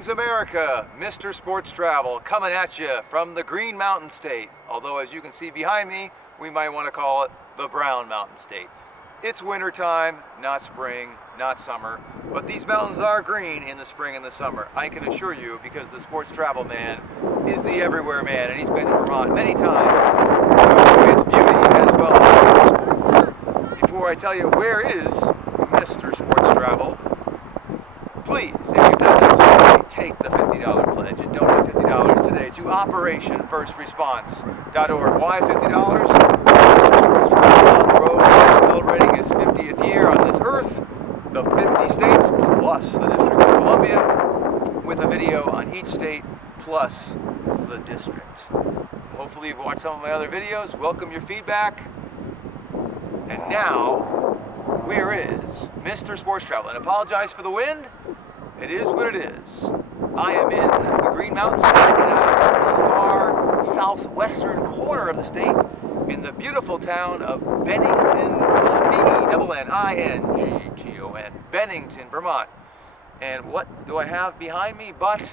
Greetings, America. Mr. Sports Travel coming at you from the Green Mountain State. Although, as you can see behind me, we might want to call it the Brown Mountain State. It's winter time, not spring, not summer, but these mountains are green in the spring and the summer. I can assure you, because the Sports Travel man is the everywhere man, and he's been in Vermont many times to its beauty as well as sports. Before I tell you where is Mr. Sports Travel, please, if you've not done so already, take the $50 pledge and donate $50 today to OperationFirstResponse.org. Why $50? Mr. Sports Travel on the road celebrating his 50th year on this earth, the 50 states plus the District of Columbia, with a video on each state plus the district. Hopefully you've watched some of my other videos. Welcome your feedback. And now, where is Mr. Sports Travel? And apologize for the wind. It is what it is. I am in the Green Mountain State, and I'm in the far southwestern corner of the state, in the beautiful town of Bennington, B-E-N-N-I-N-G-T-O-N, Bennington, Vermont. And what do I have behind me but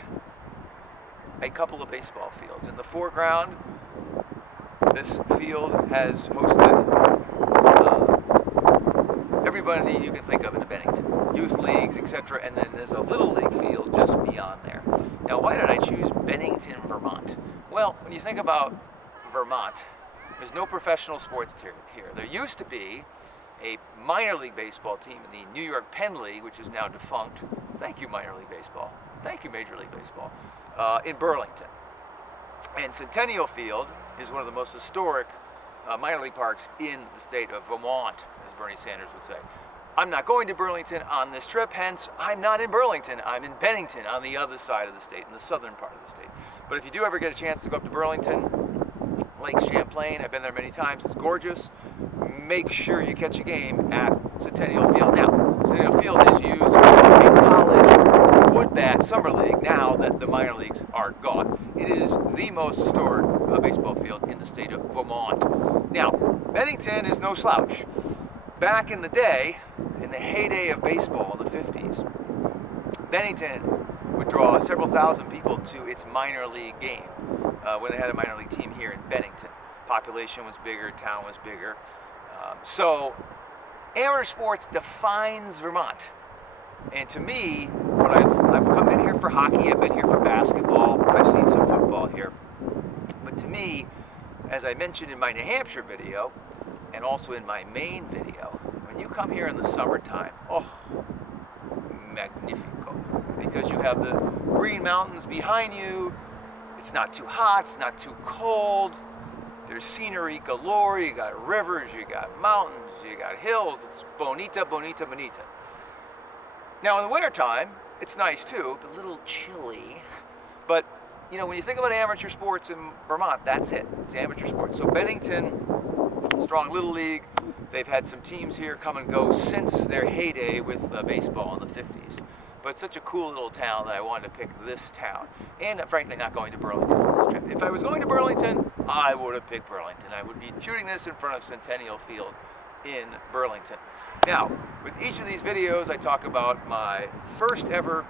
a couple of baseball fields? In the foreground, this field has hosted everybody you can think of in Bennington, youth leagues, etc., and then there's a little league field just beyond there. Now, why did I choose Bennington, Vermont? Well, when you think about Vermont, there's no professional sports here. There used to be a minor league baseball team in the New York Penn League, which is now defunct. Thank you, minor league baseball. Thank you, Major League Baseball, in Burlington. And Centennial Field is one of the most historic minor league parks in the state of Vermont, as Bernie Sanders would say. I'm not going to Burlington on this trip, hence I'm not in Burlington. I'm in Bennington on the other side of the state, in the southern part of the state. But if you do ever get a chance to go up to Burlington, Lake Champlain, I've been there many times, it's gorgeous. Make sure you catch a game at Centennial Field. Now, Centennial Field is used for a college wood bat summer league now that the minor leagues are gone. It is the most historic baseball field in the state of Vermont. Now, Bennington is no slouch. Back in the day, in the heyday of baseball in the 50s, Bennington would draw several thousand people to its minor league game when they had a minor league team here in Bennington. Population was bigger, town was bigger. So amateur sports defines Vermont. And to me, when I've come in here for hockey, I've been here for basketball, I've seen some football here. But to me, as I mentioned in my New Hampshire video, and also in my Maine video, when you come here in the summertime, oh, magnifico. Because you have the Green Mountains behind you, it's not too hot, it's not too cold, there's scenery galore, you got rivers, you got mountains, you got hills, it's bonita, bonita, bonita. Now in the wintertime, it's nice too, but a little chilly. But you know, when you think about amateur sports in Vermont, that's it. It's amateur sports. So Bennington, strong little league. They've had some teams here come and go since their heyday with baseball in the 50s. But it's such a cool little town that I wanted to pick this town. And I'm frankly not going to Burlington on this trip. If I was going to Burlington, I would have picked Burlington. I would be shooting this in front of Centennial Field in Burlington. Now, with each of these videos, I talk about my first ever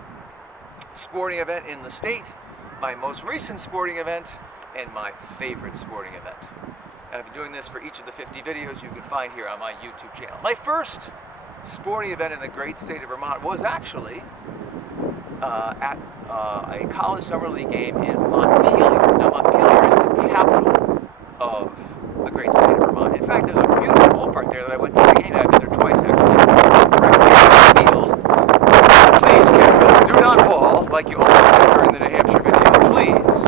sporting event in the state, my most recent sporting event, and my favorite sporting event. And I've been doing this for each of the 50 videos you can find here on my YouTube channel. My first sporting event in the great state of Vermont was actually at a college summer league game in Montpelier. Now, Montpelier is the capital of the great state of Vermont. In fact, there's a beautiful ballpark there that I went to the game at. I've been there twice, actually. Recreation field. Please, Kendall, do not fall like you almost did during the New Hampshire video. Please,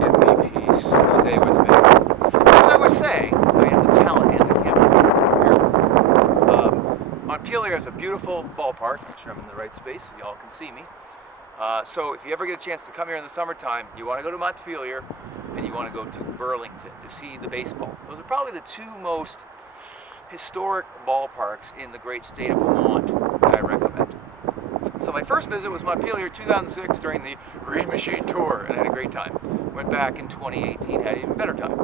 give me peace. Stay with me. As I was saying, I am the talent and the camera here. Montpelier is a beautiful ballpark. Make sure I'm in the right space so y'all can see me. So if you ever get a chance to come here in the summertime, you want to go to Montpelier and you want to go to Burlington to see the baseball. Those are probably the two most historic ballparks in the great state of Vermont that I recommend. So my first visit was Montpelier 2006 during the Green Machine Tour, and I had a great time. Went back in 2018, had an even better time.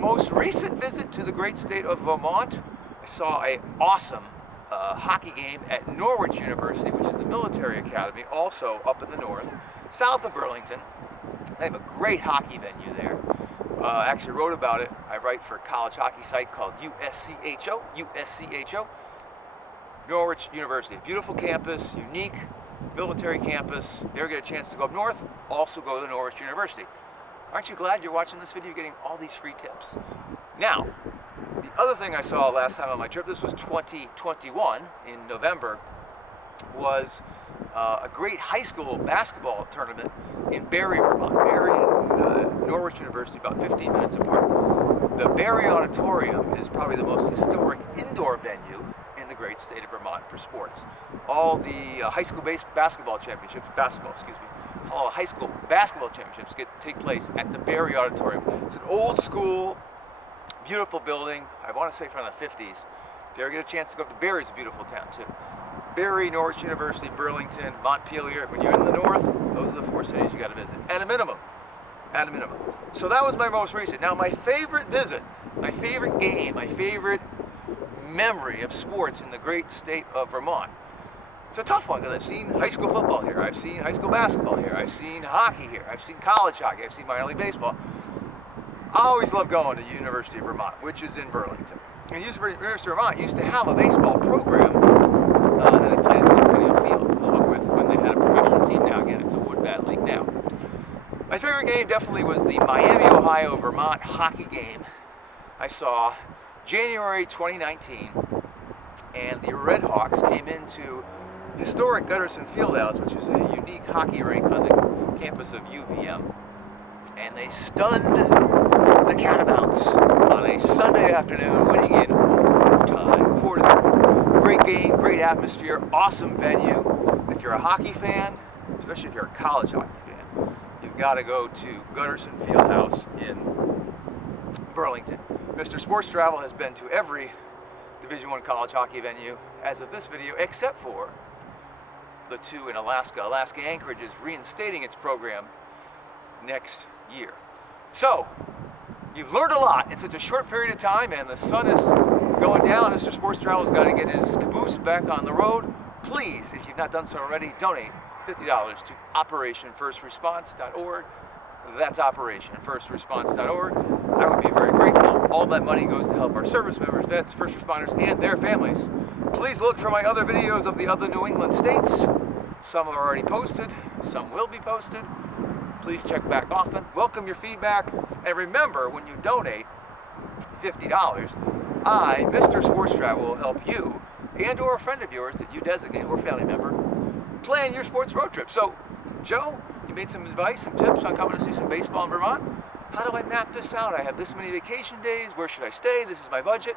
Most recent visit to the great state of Vermont, I saw an awesome hockey game at Norwich University, which is the military academy, also up in the north, south of Burlington. They have a great hockey venue there. Actually wrote about it. I write for a college hockey site called USCHO. Norwich University, beautiful campus, unique military campus. If you ever get a chance to go up north, also go to Norwich University. Aren't you glad you're watching this video, getting all these free tips? Now, the other thing I saw last time on my trip, this was 2021 in November, was a great high school basketball tournament in Barre, Vermont. Barre and Norwich University, about 15 minutes apart. The Barre Auditorium is probably the most historic indoor venue in the great state of Vermont for sports. All the high school basketball championships, all the high school basketball championships take place at the Barre Auditorium. It's an old school, beautiful building. I want to say from the 50s. If you ever get a chance to go up to Barre, it's a beautiful town too. Barre, Norwich University, Burlington, Montpelier. When you're in the north, those are the 4 cities you got to visit at a minimum. At a minimum. So that was my most recent. Now my favorite visit, my favorite game, my favorite memory of sports in the great state of Vermont. It's a tough one because I've seen high school football here, I've seen high school basketball here, I've seen hockey here, I've seen college hockey, I've seen minor league baseball. I always love going to the University of Vermont, which is in Burlington. And the University of Vermont used to have a baseball program that they played at Centennial Field, along with when they had a professional team. Now again, it's a wood bat league now. My favorite game definitely was the Miami, Ohio, Vermont hockey game I saw January 2019, and the Red Hawks came into historic Centennial Field, which is a unique hockey rink on the campus of UVM, and they stunned the Catamounts on a Sunday afternoon, winning in overtime, 4-3. Great game, great atmosphere, awesome venue. If you're a hockey fan, especially if you're a college hockey fan, you've got to go to Gutterson Fieldhouse in Burlington. Mr. Sports Travel has been to every Division I college hockey venue as of this video, except for the 2 in Alaska. Alaska Anchorage is reinstating its program next year. So, you've learned a lot in such a short period of time, and the sun is going down. Mr. Sports Travel's got to get his caboose back on the road. Please, if you've not done so already, donate $50 to OperationFirstResponse.org. That's OperationFirstResponse.org. I would be very grateful. All that money goes to help our service members, vets, first responders, and their families. Please look for my other videos of the other New England states. Some are already posted, some will be posted. Please check back often. Welcome your feedback. And remember, when you donate $50, I, Mr. Sports Travel, will help you and or a friend of yours that you designate or family member plan your sports road trip. So, Joe, you made some advice, some tips on coming to see some baseball in Vermont. How do I map this out? I have this many vacation days. Where should I stay? This is my budget.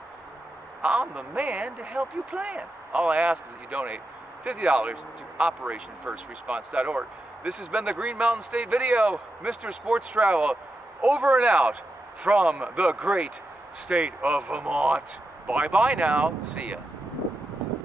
I'm the man to help you plan. All I ask is that you donate $50 to OperationFirstResponse.org. This has been the Green Mountain State video. Mr. Sports Travel, over and out from the great state of Vermont. Bye-bye now. See ya.